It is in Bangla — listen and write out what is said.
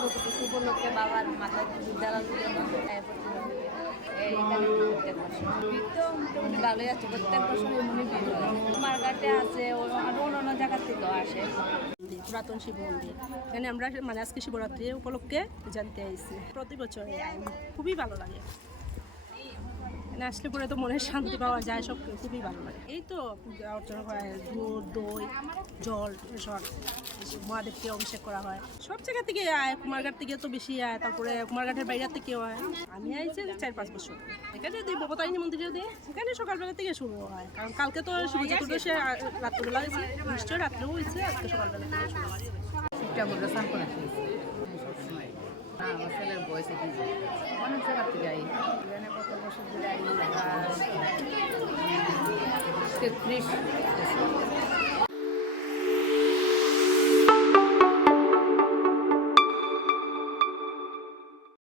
চতুর্থী উপলক্ষে বাবার মাথায় বিদ্যালয় এখানে প্রত্যেক বছর তো মোটামুটি ভালোই আছে, প্রত্যেক বছর এমনি ভিড় হয়। মার্কেটে আছে, আরও অন্য জায়গার থেকেও আসে। পুরাতন শিব মন্দির, এখানে আমরা মানে আজকে শিবরাত্রি উপলক্ষে জানতে আইছি, প্রতি বছর খুবই ভালো লাগে। এখানে আসলে পরে তো মনে শান্তি পাওয়া যায়, সব খুবই ভালো লাগে। এই তো পূজা অর্চনা করা হয়, দুধ দই জল এসব মহাদেবকে অভিষেক করা হয়। সব জায়গা থেকে আয়, কুমারঘাট থেকে তো বেশি আয়, তারপরে কুমারঘাটের বাইরে থেকেও আয়। আমি আইছি 4-5 বছর। এখানে যদি ভবতারিণী মন্দিরে দিই, এখানে সকালবেলা থেকে শুরু হয়, কারণ কালকে তো শুভ চতুর্দশী রাত্রেবেলা হয়েছে, নিশ্চয়ই রাত্রেও হয়েছে, আজকে সকালবেলা থেকে শুরু হয়। শিবঠাকুরটা স্নান করে খেয়েছি সবসময়। আমার ছেলের বয়সে কি অনেক জায়গার থেকে আই, এখানে কত বছর ধরে আই, 33